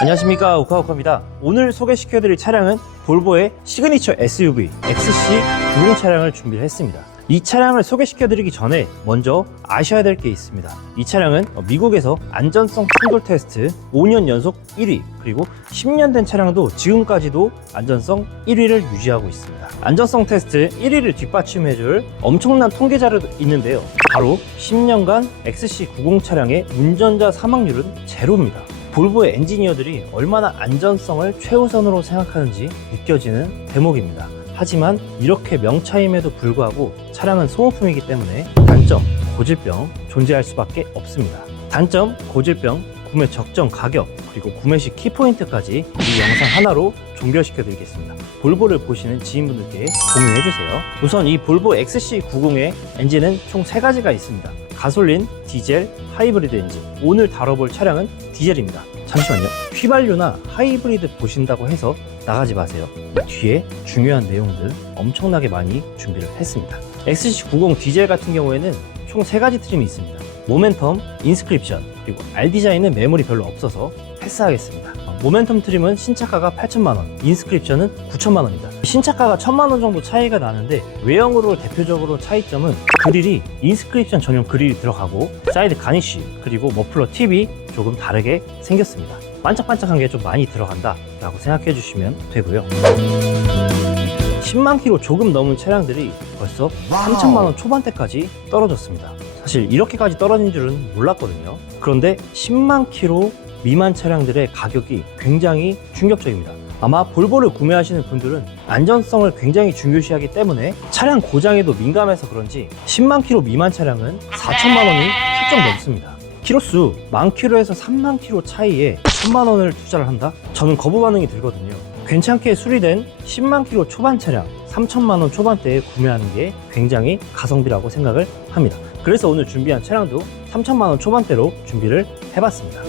안녕하십니까. 우카우카입니다. 오늘 소개시켜드릴 차량은 볼보의 시그니처 SUV XC90 차량을 준비를 했습니다. 이 차량을 소개시켜드리기 전에 먼저 아셔야 될 게 있습니다. 이 차량은 미국에서 안전성 충돌 테스트 5년 연속 1위 그리고 10년 된 차량도 지금까지도 안전성 1위를 유지하고 있습니다. 안전성 테스트 1위를 뒷받침해줄 엄청난 통계 자료도 있는데요. 바로 10년간 XC90 차량의 운전자 사망률은 제로입니다 볼보의 엔지니어들이 얼마나 안전성을 최우선으로 생각하는지 느껴지는 대목입니다. 하지만 이렇게 명차임에도 불구하고 차량은 소모품이기 때문에 단점, 고질병 존재할 수밖에 없습니다. 단점, 고질병, 구매 적정 가격, 그리고 구매 시 키포인트까지 이 영상 하나로 종결시켜 드리겠습니다. 볼보를 보시는 지인분들께 공유해 주세요. 우선 이 볼보 XC90의 엔진은 총 세가지가 있습니다. 가솔린, 디젤, 하이브리드 엔진. 오늘 다뤄볼 차량은 디젤입니다. 잠시만요. 휘발유나 하이브리드 보신다고 해서 나가지 마세요. 뒤에 중요한 내용들 엄청나게 많이 준비를 했습니다. XC90 디젤 같은 경우에는 총 세가지 트림이 있습니다. 모멘텀, 인스크립션, 그리고 R 디자인은 매물이 별로 없어서 패스하겠습니다. 모멘텀 트림은 신차가가 8천만원, 인스크립션은 9천만원입니다. 신차가가 1천만 원 정도 차이가 나는데 외형으로 대표적으로 차이점은 그릴이 인스크립션 전용 그릴이 들어가고 사이드 가니쉬 그리고 머플러 팁이 조금 다르게 생겼습니다. 반짝반짝한 게 좀 많이 들어간다 라고 생각해 주시면 되고요. 10만 킬로 조금 넘은 차량들이 벌써 3천만 원 초반대까지 떨어졌습니다. 사실 이렇게까지 떨어진 줄은 몰랐거든요. 그런데 10만 킬로 미만 차량들의 가격이 굉장히 충격적입니다. 아마 볼보를 구매하시는 분들은 안전성을 굉장히 중요시하기 때문에 차량 고장에도 민감해서 그런지 10만 킬로 미만 차량은 4천만 원이 훌쩍 넘습니다. 키로수 만 킬로에서 3만 킬로 차이에 3만 원을 투자를 한다? 저는 거부 반응이 들거든요. 괜찮게 수리된 10만 킬로 초반 차량 3천만 원 초반대에 구매하는 게 굉장히 가성비라고 생각을 합니다. 그래서 오늘 준비한 차량도 3천만 원 초반대로 준비를 해봤습니다.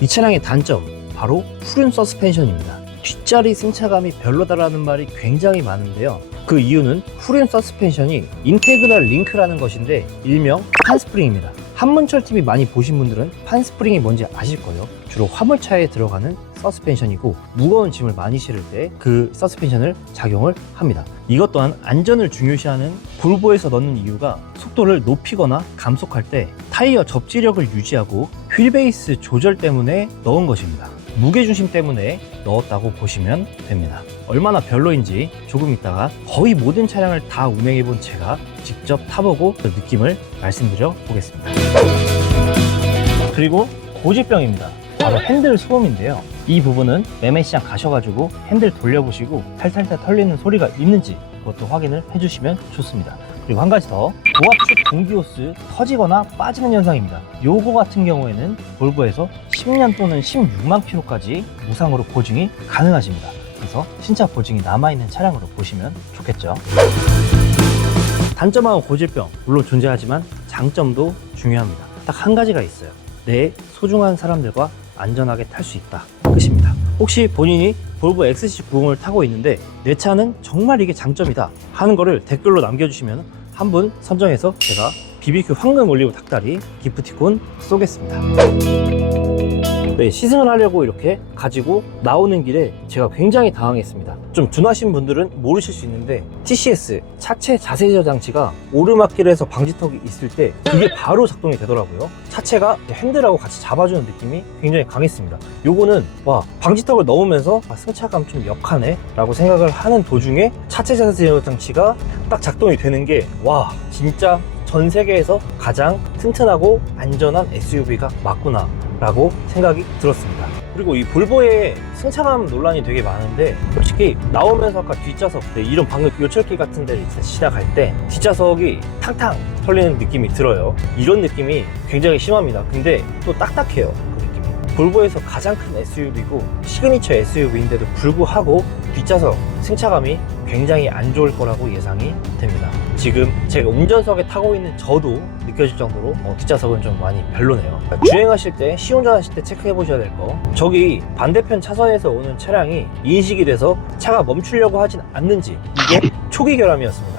이 차량의 단점 바로 푸른 서스펜션입니다. 뒷자리 승차감이 별로다라는 말이 굉장히 많은데요. 그 이유는 푸른 서스펜션이 인테그랄 링크라는 것인데 일명 판스프링입니다. 한문철 TV 많이 보신 분들은 판스프링이 뭔지 아실 거예요. 주로 화물차에 들어가는 서스펜션이고 무거운 짐을 많이 실을 때 그 서스펜션을 작용을 합니다. 이것 또한 안전을 중요시하는 볼보에서 넣는 이유가 속도를 높이거나 감속할 때 타이어 접지력을 유지하고 휠베이스 조절 때문에 넣은 것입니다. 무게중심 때문에 넣었다고 보시면 됩니다. 얼마나 별로인지 조금 있다가 거의 모든 차량을 다 운행해 본 제가 직접 타보고 그 느낌을 말씀드려 보겠습니다. 그리고 고질병입니다. 바로 핸들 소음인데요. 이 부분은 매매 시장 가셔가지고 핸들 돌려보시고 탈탈탈 털리는 소리가 있는지 그것도 확인을 해주시면 좋습니다. 그리고 한 가지 더 고압축 공기호스 터지거나 빠지는 현상입니다. 요거 같은 경우에는 볼보에서 10년 또는 16만 킬로까지 무상으로 보증이 가능하십니다. 그래서 신차 보증이 남아있는 차량으로 보시면 좋겠죠. 단점하고 고질병 물론 존재하지만 장점도 중요합니다. 딱 한 가지가 있어요. 내 소중한 사람들과 안전하게 탈 수 있다. 끝입니다. 혹시 본인이 볼보 XC90을 타고 있는데 내 차는 정말 이게 장점이다 하는 거를 댓글로 남겨주시면 한 분 선정해서 제가 BBQ 황금 올리브 닭다리 기프티콘 쏘겠습니다. 네, 시승을 하려고 이렇게 가지고 나오는 길에 제가 굉장히 당황했습니다. 좀 둔하신 분들은 모르실 수 있는데 TCS 차체 자세 저 장치가 오르막길에서 방지턱이 있을 때 그게 바로 작동이 되더라고요. 차체가 핸들하고 같이 잡아주는 느낌이 굉장히 강했습니다. 요거는 와 방지턱을 넘으면서 아, 승차감 좀 역하네 라고 생각을 하는 도중에 차체 자세 저 장치가 딱 작동이 되는 게 와 진짜 전 세계에서 가장 튼튼하고 안전한 SUV가 맞구나 라고 생각이 들었습니다. 그리고 이 볼보의 승차감 논란이 되게 많은데 솔직히 나오면서 아까 뒷좌석 네, 이런 방금 요철길 같은 데를 지나갈 때 뒷좌석이 탕탕 털리는 느낌이 들어요. 이런 느낌이 굉장히 심합니다. 근데 또 딱딱해요. 볼보에서 가장 큰 SUV고 시그니처 SUV인데도 불구하고 뒷좌석 승차감이 굉장히 안 좋을 거라고 예상이 됩니다. 지금 제가 운전석에 타고 있는 저도 느껴질 정도로 어, 뒷좌석은 좀 많이 별로네요. 주행하실 때, 시운전하실 때 체크해 보셔야 될 거. 저기 반대편 차선에서 오는 차량이 인식이 돼서 차가 멈추려고 하진 않는지 이게 초기 결함이었습니다.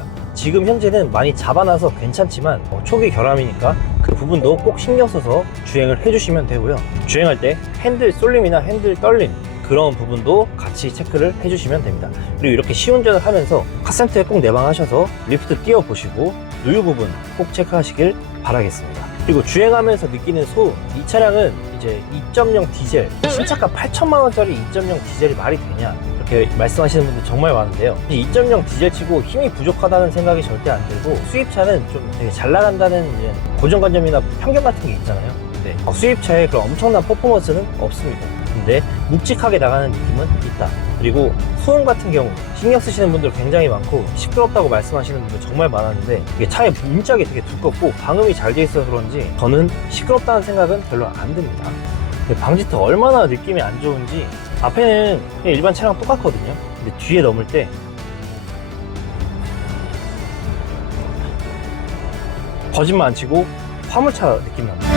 지금 현재는 많이 잡아놔서 괜찮지만 어, 초기 결함이니까 그 부분도 꼭 신경 써서 주행을 해주시면 되고요. 주행할 때 핸들 쏠림이나 핸들 떨림 그런 부분도 같이 체크를 해주시면 됩니다. 그리고 이렇게 시운전을 하면서 카센터에 꼭 내방하셔서 리프트 띄워 보시고 누유 부분 꼭 체크하시길 바라겠습니다. 그리고 주행하면서 느끼는 소음 이 차량은 이제 2.0 디젤 신차가 8천만 원짜리 2.0 디젤이 말이 되냐 이렇게 말씀하시는 분들 정말 많은데요. 2.0 디젤 치고 힘이 부족하다는 생각이 절대 안 들고 수입차는 좀 되게 잘 나간다는 고정관념이나 편견 같은 게 있잖아요. 근데 어, 수입차에 그런 엄청난 퍼포먼스는 없습니다. 근데 묵직하게 나가는 느낌은 있다. 그리고 소음 같은 경우 신경 쓰시는 분들 굉장히 많고 시끄럽다고 말씀하시는 분들 정말 많았는데 이게 차의 문짝이 되게 두껍고 방음이 잘 돼 있어서 그런지 저는 시끄럽다는 생각은 별로 안 듭니다. 방지턱 얼마나 느낌이 안 좋은지 앞에는 일반 차랑 똑같거든요. 근데 뒤에 넘을 때 거짓말 안 치고 화물차 느낌 납니다.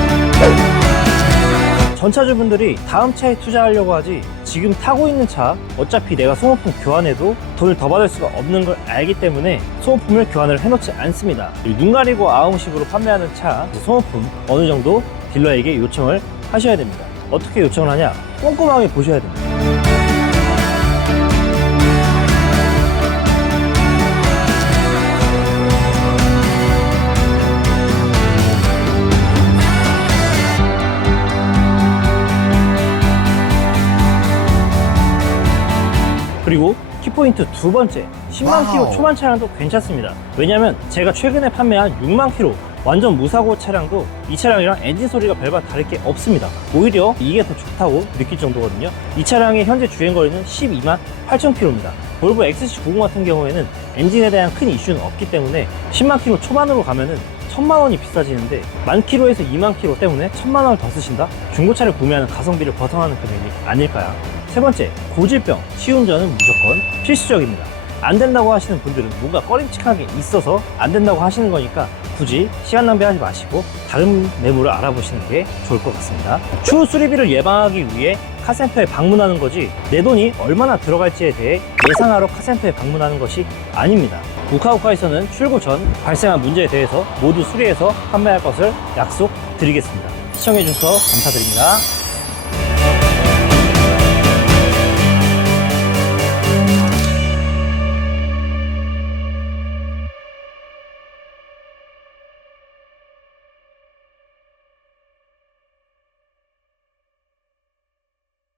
전차주분들이 다음 차에 투자하려고 하지 지금 타고 있는 차 어차피 내가 소모품 교환해도 돈을 더 받을 수가 없는 걸 알기 때문에 소모품을 교환을 해놓지 않습니다. 이눈 가리고 아웅식으로 판매하는 차 소모품 어느 정도 딜러에게 요청을 하셔야 됩니다. 어떻게 요청을 하냐? 꼼꼼하게 보셔야 됩니다 그리고 키포인트 두 번째 10만 킬로 와우. 초반 차량도 괜찮습니다 왜냐면 제가 최근에 판매한 6만 킬로 완전 무사고 차량도 이 차량이랑 엔진 소리가 별반 다를 게 없습니다 오히려 이게 더 좋다고 느낄 정도거든요 이 차량의 현재 주행거리는 12만 8천 킬로입니다 볼보 XC90 같은 경우에는 엔진에 대한 큰 이슈는 없기 때문에 10만 킬로 초반으로 가면은 천만 원이 비싸지는데 만 킬로에서 2만 킬로 때문에 천만 원을 더 쓰신다? 중고차를 구매하는 가성비를 벗어나는 금액이 아닐까요? 세 번째, 고질병, 시운전은 무조건 필수적입니다. 안 된다고 하시는 분들은 뭔가 꺼림칙한 게 있어서 안 된다고 하시는 거니까 굳이 시간 낭비하지 마시고 다른 매물을 알아보시는 게 좋을 것 같습니다. 추후 수리비를 예방하기 위해 카센터에 방문하는 거지 내 돈이 얼마나 들어갈지에 대해 예상하러 카센터에 방문하는 것이 아닙니다. 우카우카에서는 출고 전 발생한 문제에 대해서 모두 수리해서 판매할 것을 약속드리겠습니다. 시청해주셔서 감사드립니다.